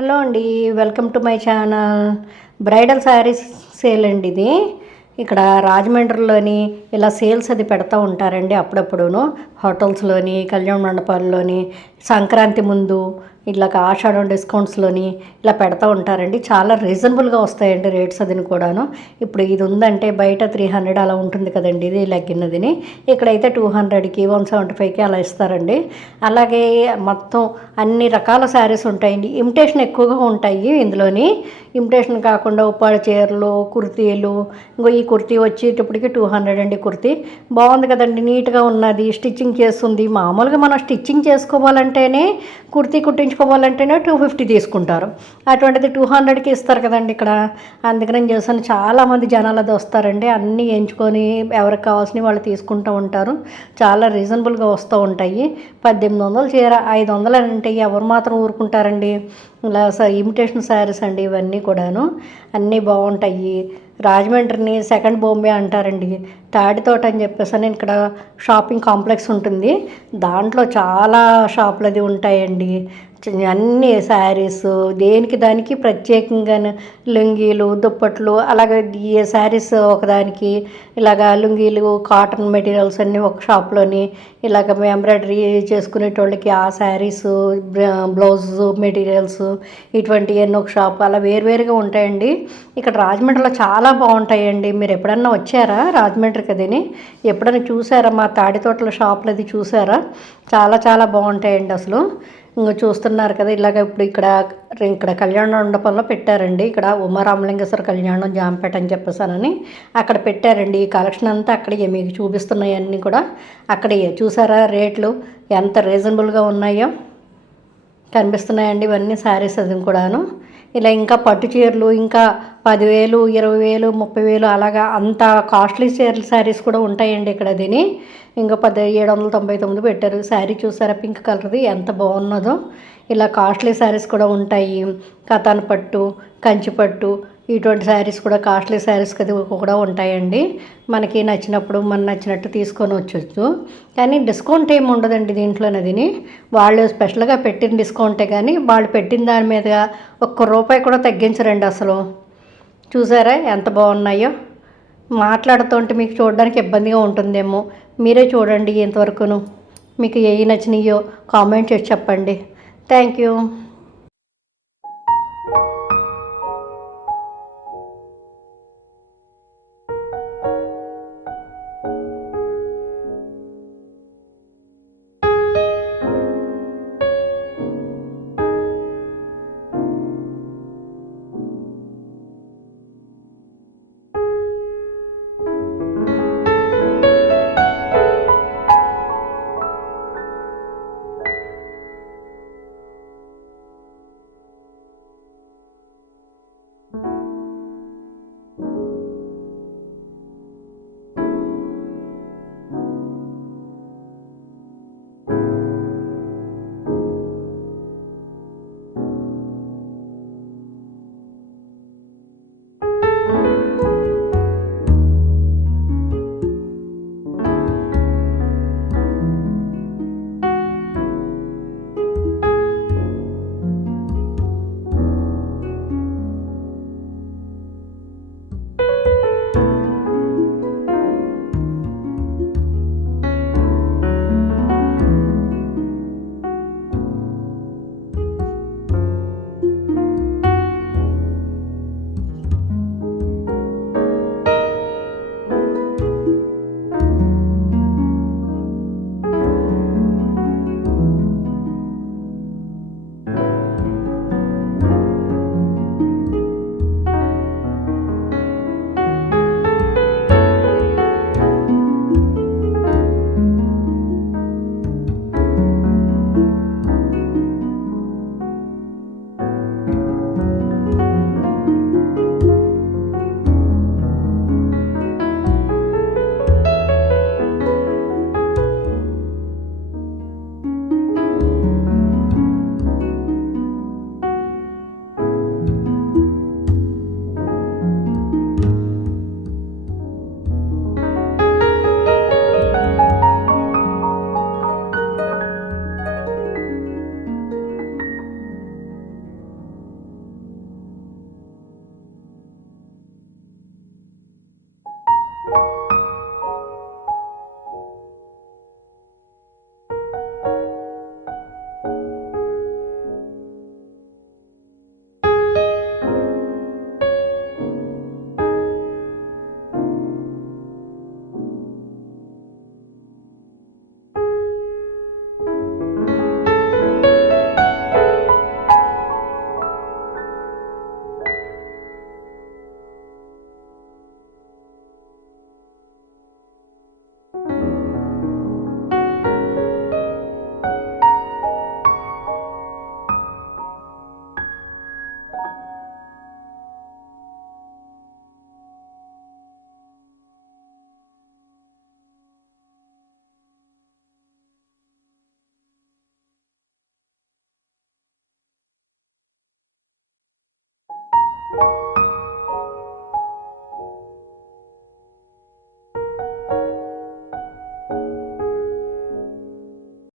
Hello అండి. Welcome to my channel. Bridal saris sale అండి ఇది. ఇక్కడ రాజమండ్రిలోని ఇలా సేల్స్ అది పెడతా ఉంటారండి అప్పుడప్పుడును. హోటల్స్లోని, కళ్యాణ మండపాల్లోని, సంక్రాంతి ముందు ఇలాగ ఆషాఢం డిస్కౌంట్స్లోని ఇలా పెడతా ఉంటారండి. చాలా రీజనబుల్గా వస్తాయండి రేట్స్ అదిని కూడాను. ఇప్పుడు ఇది ఉందంటే బయట 300 అలా ఉంటుంది కదండి ఇది లెగ్గినదిని. ఇక్కడైతే 200కి 175కి అలా ఇస్తారండి. అలాగే మొత్తం అన్ని రకాల శారీస్ ఉంటాయండి. ఇమిటేషన్ ఎక్కువగా ఉంటాయి ఇందులోని. ఇమిటేషన్ కాకుండా ఉప్పాడ చీరలు, కుర్తీలు. ఇంకో ఈ కుర్తీ వచ్చేటప్పటికి 200 అండి. కుర్తీ బాగుంది కదండి, నీట్గా ఉన్నది, స్టిచ్చింగ్ చేస్తుంది. మామూలుగా మనం స్టిచ్చింగ్ చేసుకోవాలంటేనే, కుర్తీ కుట్టించుకోవాలంటేనే 250 తీసుకుంటారు. అటువంటిది 200కి ఇస్తారు కదండి ఇక్కడ. అందుకని చేస్తాను, చాలామంది జనాలు అది వస్తారండి. అన్నీ ఎంచుకొని ఎవరికి కావాల్సినవి వాళ్ళు తీసుకుంటూ ఉంటారు. చాలా రీజనబుల్గా వస్తూ ఉంటాయి. 1800 చీర 500 అంటే ఎవరు మాత్రం ఊరుకుంటారండి. ఇలా ఇమిటేషన్ శారీస్ అండి ఇవన్నీ కూడాను. అన్నీ బాగుంటాయి. రాజమండ్రిని సెకండ్ బాంబే అంటారండి. తాడితోట అని చెప్పేసి అని ఇక్కడ షాపింగ్ కాంప్లెక్స్ ఉంటుంది. దాంట్లో చాలా షాపులు అది ఉంటాయండి. అన్ని శారీస్ దేనికి దానికి ప్రత్యేకంగా లుంగీలు, దుప్పట్లు, అలాగే ఈ శారీస్ ఒకదానికి, ఇలాగ లుంగీలు, కాటన్ మెటీరియల్స్ అన్నీ ఒక షాప్లోని, ఇలాగ ఎంబ్రాయిడరీ చేసుకునేటోళ్ళకి ఆ శారీస్, బ్లౌజ్ మెటీరియల్స్ ఇటువంటివన్నీ ఒక షాప్, అలా వేరువేరుగా ఉంటాయండి. ఇక్కడ రాజమండ్రిలో చాలా బాగుంటాయండి. మీరు ఎప్పుడన్నా వచ్చారా రాజమండ్రికి అదిని? ఎప్పుడైనా చూసారా మా తాడితోటల షాపులు అది చూసారా? చాలా చాలా బాగుంటాయండి అసలు. ఇంకా చూస్తున్నారు కదా, ఇలాగ ఇప్పుడు ఇక్కడ కళ్యాణ మండపంలో పెట్టారండి. ఇక్కడ ఉమారామలింగేశ్వర కళ్యాణం జాంపేట అని చెప్పేసానని అక్కడ పెట్టారండి. ఈ కలెక్షన్ అంతా అక్కడే మీకు చూపిస్తున్నాయి. అన్నీ కూడా అక్కడే చూసారా రేట్లు ఎంత రీజనబుల్గా ఉన్నాయో కనిపిస్తున్నాయండి. ఇవన్నీ శారీస్ అది కూడాను. ఇలా ఇంకా పట్టు చీరలు ఇంకా 10,000, 20,000, 30,000 అలాగా అంత కాస్ట్లీ చీరలు శారీస్ కూడా ఉంటాయండి ఇక్కడ. దీని ఇంకా 799 పెట్టారు. శారీ చూసారా పింక్ కలర్ది ఎంత బాగున్నదో. ఇలా కాస్ట్లీ శారీస్ కూడా ఉంటాయి. కథాన్ పట్టు, కంచి పట్టు ఇటువంటి శారీస్ కూడా కాస్ట్లీ శారీస్ అది కూడా ఉంటాయండి. మనకి నచ్చినప్పుడు మన నచ్చినట్టు తీసుకొని వచ్చొచ్చు. కానీ డిస్కౌంట్ ఏమి ఉండదండి దీంట్లోనదిని. వాళ్ళు స్పెషల్గా పెట్టిన డిస్కౌంటే కానీ వాళ్ళు పెట్టిన దాని మీద ₹1 కూడా తగ్గించరండి అసలు. చూసారా ఎంత బాగున్నాయో. మాట్లాడుతుంటే మీకు చూడడానికి ఇబ్బందిగా ఉంటుందేమో. మీరే చూడండి ఇంతవరకును. మీకు ఏవి నచ్చినాయో కామెంట్ చేసి చెప్పండి. Thank you.